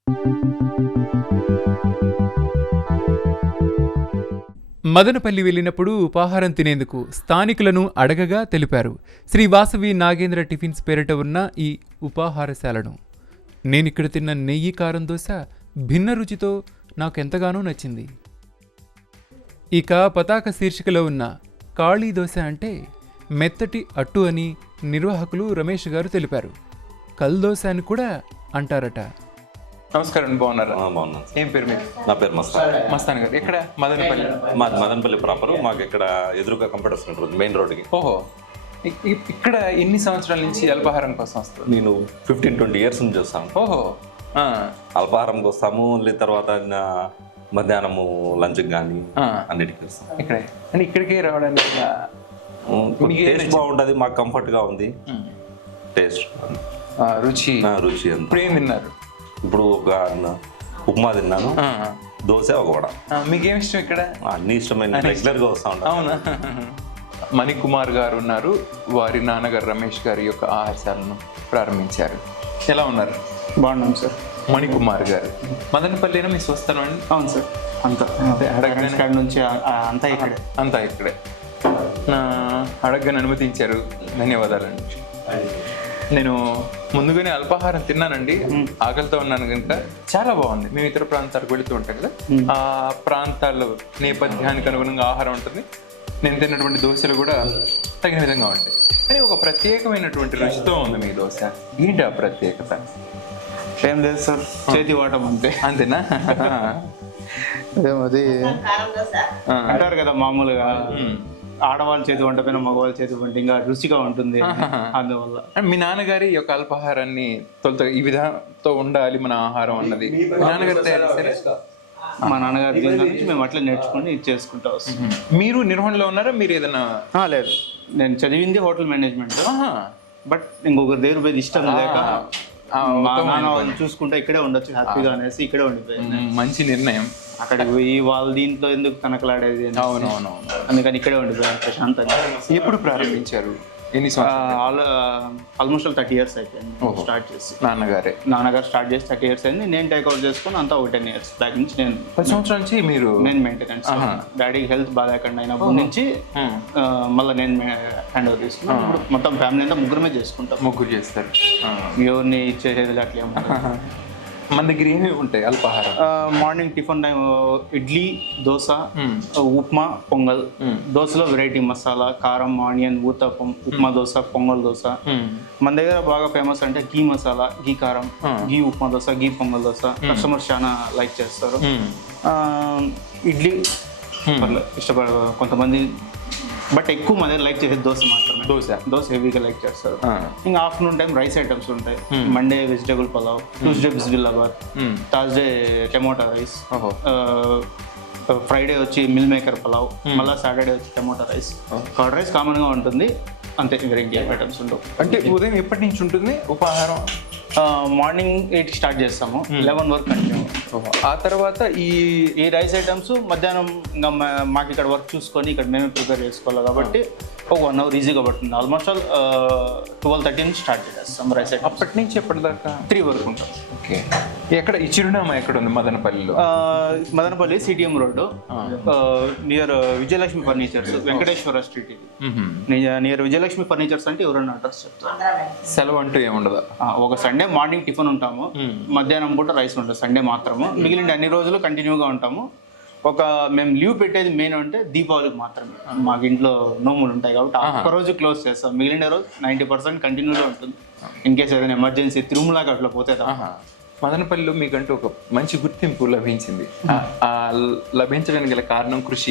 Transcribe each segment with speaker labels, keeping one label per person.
Speaker 1: మదనపల్లి వెళ్ళినప్పుడు ఉపాహారం తినేందుకు స్థానికులను అడగగా తెలిపారు శ్రీ వాసవి నాగేంద్ర టిఫిన్స్ పేరిట ఉన్న ఈ ఉపాహారశాలను. నేనిక్కడ తిన్న నెయ్యి కారం దోశ భిన్న రుచితో నాకెంతగానో నచ్చింది. ఇక పతాక శీర్షికలో ఉన్న కాళీ దోశ అంటే మెత్తటి అట్టు అని నిర్వాహకులు రమేష్ గారు తెలిపారు. కల్ దోశ అని కూడా అంటారట. నమస్కారం, బాగున్నారా?
Speaker 2: బాగున్నాను.
Speaker 1: ఏం పేరు మీరు?
Speaker 2: నా పేరు మస్తాన్.
Speaker 1: మస్తాన్ గారు ఎక్కడ? మదనపల్లి.
Speaker 2: మాది మదనపల్లి ప్రాపర్. మాకు ఇక్కడ ఎదురుగా కంప్యూటర్ సెంటర్ ఉంది, మెయిన్ రోడ్కి.
Speaker 1: ఓహో, ఇక్కడ ఎన్ని సంవత్సరాల నుంచి అల్పాహారం కోసం వస్తుంది?
Speaker 2: నేను 15-20 ఇయర్స్ నుంచి వస్తాను.
Speaker 1: ఓహో,
Speaker 2: అల్పాహారంకి వస్తాము, తర్వాత మధ్యాహ్నము లంచ్కి కానీ అన్నిటికీ వస్తాం.
Speaker 1: ఇక్కడే అంటే ఇక్కడికే రావడానికి
Speaker 2: టేస్ట్ బాగుంటుంది, మాకు కంఫర్ట్గా ఉంది. టేస్ట్
Speaker 1: రుచి
Speaker 2: రుచి అంత.
Speaker 1: ఇప్పుడు ఏం తిన్నారు?
Speaker 2: ఇప్పుడు ఒక ఉప్మా తిన్నాను, దోశ, ఒక వడ.
Speaker 1: మీకేమి ఇష్టం ఇక్కడ?
Speaker 2: అన్ని ఇష్టమైన, రెగ్యులర్గా వస్తా ఉంటాను.
Speaker 1: అవునా? మణికుమార్ గారు ఉన్నారు, వారి నాన్నగారు రమేష్ గారి యొక్క ఆహారశాలను ప్రారంభించారు. ఎలా ఉన్నారు?
Speaker 3: బాగున్నాం సార్.
Speaker 1: మణికుమార్ గారు మదనపల్లినా మీ స్వస్థలం అండి?
Speaker 3: అవును సార్, అంతా అడగ నుంచి అంతా ఇక్కడే.
Speaker 1: అంతా ఇక్కడే. అడగని అనుమతించారు, ధన్యవాదాలండి. నేను ముందుగానే అల్పాహారం తిన్నానండి, ఆకలితో ఉన్నాను కనుక చాలా బాగుంది. మేము ఇతర ప్రాంతాలకు వెళుతూ ఉంటాం కదా, ఆ ప్రాంతాల్లో నేపథ్యానికి అనుగుణంగా ఆహారం ఉంటుంది. నేను తిన్నటువంటి దోశలు కూడా తగిన విధంగా ఉంటాయి, కానీ ఒక ప్రత్యేకమైనటువంటి రుచితో ఉంది మీ దోశ. ఏంటి ఆ ప్రత్యేకత?
Speaker 3: ఏం లేదు సార్, చేతి వాటం అంతే.
Speaker 1: అంతేనా?
Speaker 3: అది అంటారు కదా మామూలుగా, ఆడవాళ్ళ చేతి వంట పైన మగవాళ్ళ చేతి వంట ఇంకా రుచిగా ఉంటుంది. అందువల్ల
Speaker 1: మీ నాన్నగారి యొక్క అల్పాహారాన్ని తొలుత ఈ విధంతో ఉండాలి మన ఆహారం అన్నది నాన్నగారు తయారు చేశారా?
Speaker 3: మా నాన్నగారి నుంచి మేము అట్లా నేర్చుకుని ఇది చేసుకుంటా వస్తాం.
Speaker 1: మీరు నిర్వహణలో ఉన్నారా? మీరు ఏదైనా?
Speaker 3: లేదు, నేను చదివింది హోటల్ మేనేజ్మెంట్, బట్ ఇంకొకరి దగ్గర పోయి ఇష్టం లేక మా నాన్న వాళ్ళని చూసుకుంటా ఇక్కడే ఉండొచ్చు హ్యాపీగా అనేసి ఇక్కడే ఉండిపోయింది.
Speaker 1: మంచి నిర్ణయం.
Speaker 3: అక్కడికి పోయి వాళ్ళ దీంట్లో ఎందుకు కనకలాడేది,
Speaker 1: అవునవును,
Speaker 3: అందుకని ఇక్కడే ఉండిపోయాను ప్రశాంతంగా.
Speaker 1: ఎప్పుడు ప్రారంభించారు? ఎన్ని
Speaker 3: ఆల్మోస్ట్ 30 years అయిపోయింది స్టార్ట్ చేసి. నాన్నగారు స్టార్ట్ చేసి 30 years అయింది. నేను టేక్అవుట్ చేసుకుని అంతా ఒక 10 years బ్యాక్ నుంచి నేను
Speaker 1: 10 సంవత్సరాల నుంచి మీరు నేను
Speaker 3: మెయింటెనెన్స్. డాడీకి హెల్త్ బాగాలేకుండా అయినప్పటి నుంచి మళ్ళీ నేను హ్యాండ్ ఓవర్ తీసుకున్నాను. ఇప్పుడు మొత్తం ఫ్యామిలీ అంతా ముగ్గురమే చేసుకుంటాం.
Speaker 1: ముగ్గురు చేస్తారు,
Speaker 3: ఎవరిని ఇచ్చేసేది అట్లా ఏమో.
Speaker 1: మన దగ్గర ఏమేమి ఉంటాయి అల్పాహారం?
Speaker 3: Morning tiffin time idli, dosa, upma, pongal. దోశలో వెరైటీ మసాలా, కారం, ఆనియన్, ఊతప్పం, ఉప్మా దోశ, పొంగల్ దోశ. మన దగ్గర బాగా ఫేమస్ అంటే గీ మసాలా, గీ కారం, ghee upma dosa, ghee pongal dosa customers చాలా లైక్ చేస్తారు. ఇడ్లీ ఇష్టపడ కొంతమంది, బట్ ఎక్కువ మంది లైక్ చేసేది దోశ మాత్రమే. దోశ హెవీగా లైక్ చేస్తారు. ఇంకా ఆఫ్టర్నూన్ టైం రైస్ ఐటమ్స్ ఉంటాయి. మండే వెజిటేబుల్ పలావ్, ట్యూస్డే బిస్బిల్లాబాద్, థర్స్డే టమోటా రైస్, ఫ్రైడే వచ్చి మిల్ మేకర్ పలావ్, మళ్ళీ సాటర్డే వచ్చి టమోటా రైస్. కర్డ్ రైస్ కామన్గా ఉంటుంది, అంతే. వెరైటీ ఐటమ్స్ ఉండవు.
Speaker 1: అంటే ఉదయం ఎప్పటి నుంచి ఉంటుంది ఉపాహారం?
Speaker 3: మార్నింగ్ 8కి స్టార్ట్ చేస్తాము, 11 వరకు కంటిన్యూ.
Speaker 1: ఆ తర్వాత
Speaker 3: ఈ రైస్ ఐటమ్స్ మధ్యాహ్నం ఇంకా మాకు ఇక్కడ వర్క్ చూసుకొని ఇక్కడ మేమే ప్రిపేర్ చేసుకోవాలి కాబట్టి ఒక 1 hour ఈజీగా పడుతుంది. ఆల్మోస్ట్ 12:30 నుంచి స్టార్ట్ చేస్తాం రైస్ ఐటమ్.
Speaker 1: అప్పటి నుంచి ఎప్పటిదాకా?
Speaker 3: 3 వరకు ఉంటాం.
Speaker 1: ఓకే. ఎక్కడ ఈ చిరునామా ఎక్కడ ఉంది మదనపల్లిలో?
Speaker 3: Madanapalle CTM road, near Vijayalakshmi furnitures, Venkateswara street. ఇది నియర్ విజయలక్ష్మి ఫర్నిచర్స్ అంటే ఎవరన్నా అడ్రస్ చెప్తారు.
Speaker 1: సెలవు అంటూ ఏముండదు.
Speaker 3: ఒక సండే మార్నింగ్ టిఫిన్ ఉంటాము, మధ్యాహ్నం పూట రైస్ ఉంటుంది సండే మాత్రము. మిగిలిన అన్ని రోజులు కంటిన్యూగా ఉంటాము. మేము లీవ్ పెట్టేది మెయిన్ అంటే దీపావళికి మాత్రమే. మాకు ఇంట్లో నోములు ఉంటాయి కాబట్టి ఒక్క రోజు క్లోజ్ చేస్తాం. మిగిలిన రోజు 90% కంటిన్యూగా ఉంటుంది. ఇన్ కేస్ ఏదైనా ఎమర్జెన్సీ తిరుమలకి అట్లా పోతే.
Speaker 1: మదనపల్లిలో మీకంటూ ఒక మంచి గుర్తింపు లభించింది. లభించడానికి గల కారణం కృషి,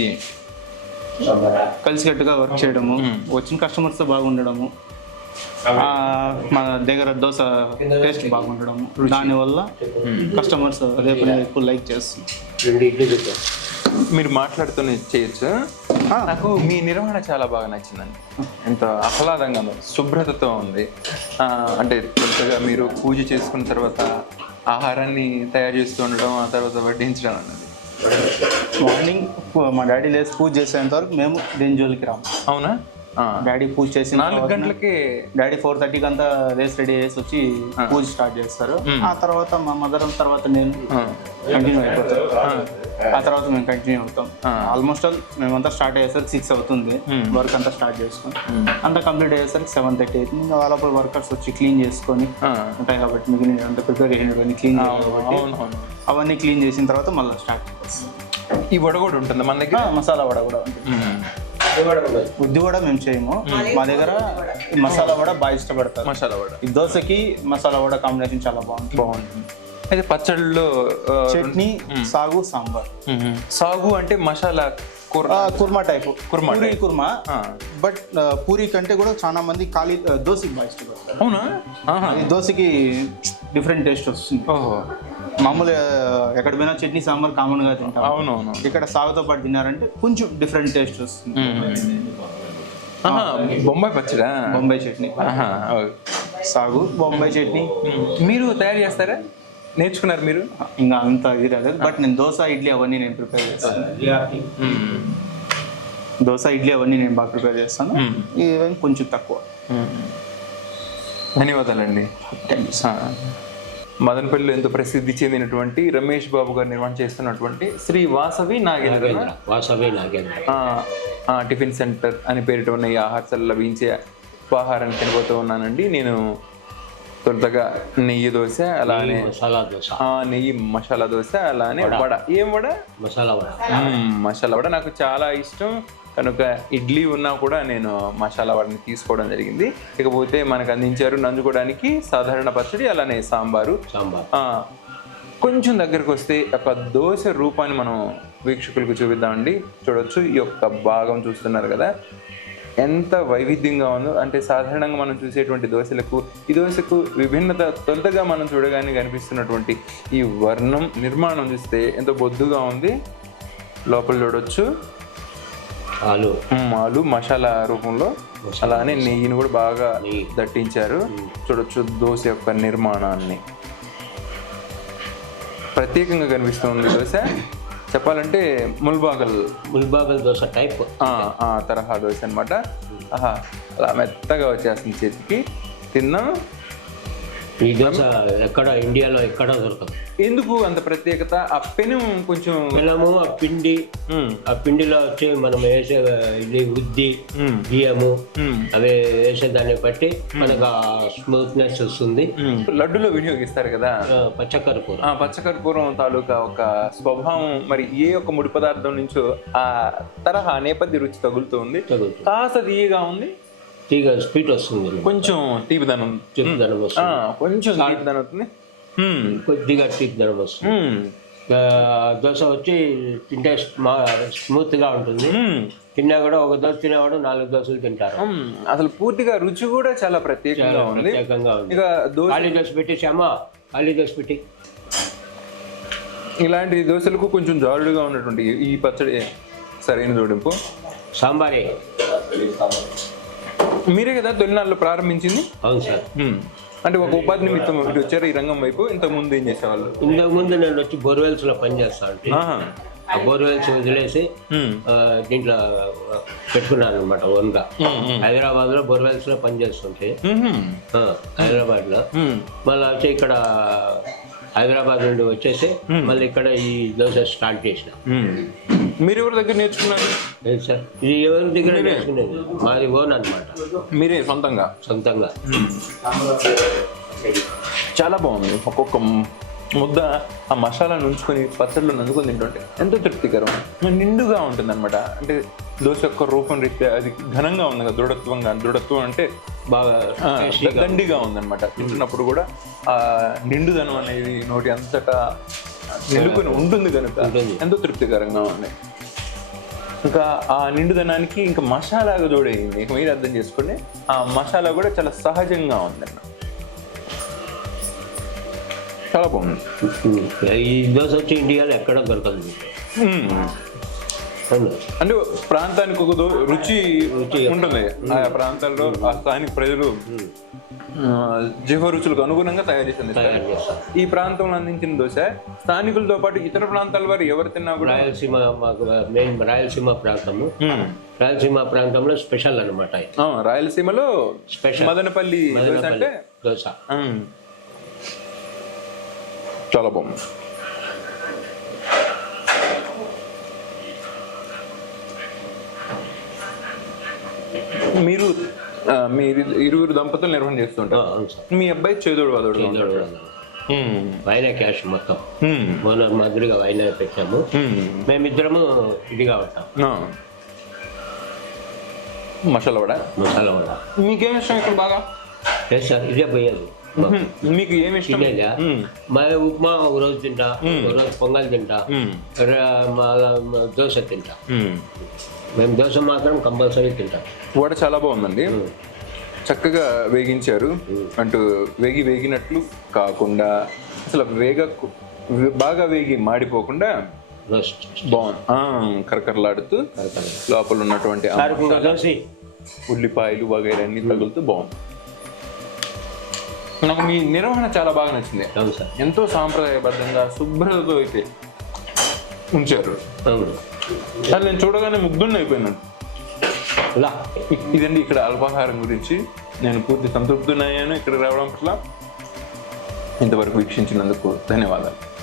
Speaker 3: కలిసికట్టుగా వర్క్ చేయడము, వచ్చిన కస్టమర్స్తో బాగుండడము, మన దగ్గర దోశ టేస్ట్ బాగుండడము, దానివల్ల కస్టమర్స్ అదే పని ఎక్కువ లైక్ చేస్తుంది.
Speaker 1: మీరు మాట్లాడుతూనే చేయొచ్చు. నాకు మీ నిర్వహణ చాలా బాగా నచ్చిందండి. ఎంత ఆహ్లాదంగా ఉంది, శుభ్రతతో ఉంది. అంటే కొత్తగా మీరు పూజ చేసుకున్న తర్వాత ఆహారాన్ని తయారు చేస్తూ ఉండడం, ఆ తర్వాత వడ్డించడం అన్నది.
Speaker 3: మార్నింగ్ మా డాడీ లేసి పూజ చేసేంత వరకు మేము దేని జోలికి రాము.
Speaker 1: అవునా?
Speaker 3: డాడీ పూజ చేసిన
Speaker 1: 4 గంటలకి
Speaker 3: డాడీ 4:30కి అంతా రేస్ రెడీ చేసి వచ్చి పూజ స్టార్ట్ చేస్తారు. ఆ తర్వాత మా మదర్ తర్వాత నేను కంటిన్యూ అయిపోతాం. ఆ తర్వాత మేము కంటిన్యూ అవుతాం. ఆల్మోస్ట్ ఆల్ మేమంతా స్టార్ట్ అయ్యేసరికి 6 అవుతుంది. వర్క్ అంతా స్టార్ట్ చేసుకొని అంతా కంప్లీట్ అయ్యేసరికి 7:30 అవుతుంది. ఇంకా వాళ్ళ వర్కర్స్ వచ్చి క్లీన్ చేసుకొని ఉంటాయి కాబట్టి మిగిలిన అంతా ప్రిపేర్ చేసినవన్నీ క్లీన్ చేయాలి కాబట్టి అవన్నీ క్లీన్ చేసిన తర్వాత మళ్ళీ స్టార్ట్ చేస్తాం.
Speaker 1: ఈ వడ కూడా ఉంటుంది మన దగ్గర,
Speaker 3: మసాలా వడ కూడా ఉంటుంది. ఉద్ది వడ మేము చేయము, మా దగ్గర మసాలా వడ బాగా ఇష్టపడతారు.
Speaker 1: మసాలా వడ
Speaker 3: ఈ దోశకి మసాలా వడ కాంబినేషన్ చాలా బాగుంటుంది.
Speaker 1: అయితే పచ్చళ్ళలో
Speaker 3: చట్నీ, సాగు, సాంబార్.
Speaker 1: సాగు అంటే మసాలా
Speaker 3: కుర్మా టైపు, పూరీ కుర్మా. బట్ పూరీ కంటే కూడా చాలా మంది ఖాళీ దోశకి బాగా ఇష్టపడతారు.
Speaker 1: అవునా?
Speaker 3: ఈ దోశకి డిఫరెంట్ టేస్ట్ వస్తుంది. మామూలుగా ఎక్కడ పోయినా చట్నీ సాంబార్ కామన్ గా తింటాం.
Speaker 1: అవునవును.
Speaker 3: ఇక్కడ సాగుతో పాటు తిన్నారంటే కొంచెం డిఫరెంట్ టేస్ట్ వస్తుంది.
Speaker 1: బొంబాయి పచ్చడా?
Speaker 3: బొంబాయి చట్నీ, సాగు, బొంబాయి చట్నీ
Speaker 1: మీరు తయారు చేస్తారా? నేర్చుకున్నారు మీరు?
Speaker 3: ఇంకా అంత ఇది రాలేదు. బట్ నేను దోశ, ఇడ్లీ అవన్నీ నేను ప్రిపేర్ చేస్తాను. దోశ, ఇడ్లీ అవన్నీ నేను బాగా ప్రిపేర్ చేస్తాను. ఇవన్నీ కొంచెం తక్కువ.
Speaker 1: ధన్యవాదాలండి. మదనపల్లిలో ఎంతో ప్రసిద్ధి చెందినటువంటి రమేష్ బాబు గారు నిర్మాణం చేస్తున్నటువంటి శ్రీ వాసవి నాగేంద్ర టిఫిన్ సెంటర్ అని పేరిట ఉన్న ఈ ఆహారాలు లభించే ఉపాహారాన్ని తినబోతూ ఉన్నానండి. నేను తొలుతగా నెయ్యి దోశ, అలానే నెయ్యి మసాలా దోశ, అలానే వడ. ఏం వడ? మసాలా వడ. మసాలా వడ నాకు చాలా ఇష్టం కనుక ఇడ్లీ ఉన్నా కూడా నేను మసాలా వడని తీసుకోవడం జరిగింది. ఇకపోతే మనకు అందించారు నంజుకోవడానికి సాధారణ పచ్చడి, అలానే సాంబారు. కొంచెం దగ్గరకు వస్తే ఒక దోశ రూపాన్ని మనం వీక్షకులకు చూపిద్దామండి. చూడొచ్చు, ఈ యొక్క భాగం చూస్తున్నారు కదా ఎంత వైవిధ్యంగా ఉందో. అంటే సాధారణంగా మనం చూసేటువంటి దోశలకు ఈ దోశకు విభిన్నత తొలుతగా మనం చూడగానే కనిపిస్తున్నటువంటి ఈ వర్ణం నిర్మాణం చూస్తే ఎంతో బొద్దుగా ఉంది. లోపల చూడొచ్చు ఆలు మసాలా రూపంలో, అలానే నెయ్యిని కూడా బాగా దట్టించారు. చూడొచ్చు దోశ యొక్క నిర్మాణాన్ని ప్రత్యేకంగా కనిపిస్తుంది. దోశ చెప్పాలంటే ముల్బాగల్ దోశ టైప్ తరహా దోశ అనమాట. అలా మెత్తగా వచ్చేస్తుంది చేతికి. తిన్నాం.
Speaker 4: ఈ దోశ ఎక్కడ ఇండియాలో ఎక్కడ దొరకదు.
Speaker 1: ఎందుకు అంత ప్రత్యేకత? ఆ పెనము కొంచెం
Speaker 4: బెల్లము, ఆ పిండిలో వచ్చి మనం వేసే ఇది ఉద్ది, బియ్యము అవి వేసేదాన్ని బట్టి మనకు స్మూత్నెస్ వస్తుంది.
Speaker 1: లడ్డులో వినియోగిస్తారు కదా
Speaker 4: పచ్చకర్పూరం.
Speaker 1: పచ్చకర్పూరం తాలూకా ఒక స్వభావం మరి ఏ ఒక్క ముడి పదార్థం నుంచో ఆ తరహా నేపథ్య రుచి తగులుతుంది. కాస్త తీయగా ఉంది,
Speaker 4: తీగ స్వీట్ వస్తుంది,
Speaker 1: కొంచెం తీపిదనం
Speaker 4: వస్తుంది,
Speaker 1: కొంచెం తీపిదనం అవుతుంది,
Speaker 4: కొద్దిగా తీపిదనం వస్తుంది. దోశ వచ్చి తింటే స్మూత్ గా ఉంటుంది. తిన్నా కూడా ఒక దోశ తినేవాడు 4 దోశలు తింటారు.
Speaker 1: అసలు పూర్తిగా రుచి కూడా చాలా ప్రత్యేకంగా ఉంది. ఇక
Speaker 4: ఖాళీ దోశ పెట్టేసామా, ఖాళీ దోశ పెట్టి
Speaker 1: ఇలాంటి దోశలకు కొంచెం జారుడుగా ఉన్నటువంటి ఈ పచ్చడి సరైన జోడింపు.
Speaker 4: సాంబారే
Speaker 1: మీరే కదా తొలినాళ్ళు ప్రారంభించింది?
Speaker 4: అవును సార్.
Speaker 1: అంటే ఒక ఉపాధి నిమిత్తం ఇటు వచ్చారు ఈ రంగం వైపు. ఇంతకు ముందు ఏం చేసేవాళ్ళు?
Speaker 4: ఇంతకు ముందు నేను వచ్చి బోర్వెల్స్ లో పనిచేస్తా అంటే ఆ బోర్వెల్స్ వదిలేసి దీంట్లో పెట్టుకున్నాను అనమాట ఓన్ గా. హైదరాబాద్ లో బోర్వెల్స్ లో పనిచేస్తుంటే హైదరాబాద్ లో మళ్ళీ వచ్చి ఇక్కడ హైదరాబాద్ నుండి వచ్చేసి మళ్ళీ ఇక్కడ ఈ దోశ స్టార్ట్ చేసిన.
Speaker 1: మీరు ఎవరి దగ్గర నేర్చుకున్నారు?
Speaker 4: సార్ ఇది ఎవరి దగ్గర నేర్చుకునేది, మాది ఓన్ అనమాట.
Speaker 1: మీరే సొంతంగా? చాలా బాగుంది. ఒక్కొక్క ముద్ద ఆ మసాలా నుంచుకొని పచ్చళ్ళు నంచుకొని తింటుంటే ఎంతో తృప్తికరం, నిండుగా ఉంటుంది అనమాట. అంటే దోశ యొక్క రూపం రీత్యా అది ఘనంగా ఉంది కదా, దృఢత్వం అంటే బాగా దండిగా ఉందన్నమాట. తింటున్నప్పుడు కూడా ఆ నిండుదనం అనేది నోటి అంతటా నిలుకొని ఉంటుంది కనుక ఎంతో తృప్తికరంగా ఉంది. ఇంకా ఆ నిండుదనానికి ఇంకా మసాలాగా జోడైంది. ఇక మీరు అర్థం చేసుకోండి, ఆ మసాలా కూడా చాలా సహజంగా ఉందన్న. చాలా బాగుంది.
Speaker 4: ఈ దోశ వచ్చి ఇండియాలో ఎక్కడ దొరకదు. అవును.
Speaker 1: అంటే ప్రాంతానికి ఒక రుచి ఉంటుంది. ఆయా ప్రాంతాల్లో ఆ స్థానిక ప్రజలు జీవ రుచులకు అనుగుణంగా తయారు చేసింది.
Speaker 4: తయారు చేస్తారు.
Speaker 1: ఈ ప్రాంతంలో అందించిన దోశ స్థానికులతో పాటు ఇతర ప్రాంతాల వారు ఎవరు తిన్నా కూడా
Speaker 4: రాయలసీమ మాకు మెయిన్ రాయలసీమ ప్రాంతము, రాయలసీమ ప్రాంతంలో స్పెషల్ అనమాట.
Speaker 1: రాయలసీమలో
Speaker 4: స్పెషల్
Speaker 1: మదనపల్లి దోశ అంటే
Speaker 4: దోశ
Speaker 1: చాలా బాగుంది. మీరు ఇరువురు దంపతులు నిర్వహణ చేస్తుంటారు.
Speaker 4: అవును సార్.
Speaker 1: మీ అబ్బాయి చేదోడు వాదోడు
Speaker 4: వైనా క్యాష్ మొత్తం మన మాదిరిగా వైనా పెట్టాము. మేమిద్దరము ఇదిగా ఉంటాం.
Speaker 1: మసాలా వడ.
Speaker 4: మసాలా వడ
Speaker 1: మీకేమి ఇష్టం ఇక్కడ బాగా?
Speaker 4: లేదు సార్, ఇదే పోయేది.
Speaker 1: మీకు ఏమి ఇష్టం?
Speaker 4: ఇదేగా మా ఉప్మా ఒక రోజు తింటా, ఒక రోజు పొంగల్ తింటా, దోశ తింటా. మేము దోశ మాత్రం కంపల్సరీ తింటాం.
Speaker 1: వడ చాలా బాగుందండి. చక్కగా వేగించారు. అంటూ వేగినట్లు కాకుండా అసలు బాగా వేగి మాడిపోకుండా బాగుంది. కరకరలాడుతూ లోపల ఉన్నటువంటి ఉల్లిపాయలు వగైరా అన్ని తగులుతూ బాగుంది. నాకు మీ నిర్వహణ చాలా బాగా నచ్చింది. ఎంతో సాంప్రదాయబద్ధంగా శుభ్రతతో అయితే ఉంచారు. అసలు నేను చూడగానే ముగ్ధుని అయిపోయినాను. ఇదండి ఇక్కడ అల్పాహారం గురించి నేను పూర్తి సంతృప్తినయ్యాను. ఇక్కడ రావడం పట్ల ఇంతవరకు వీక్షించినందుకు ధన్యవాదాలు.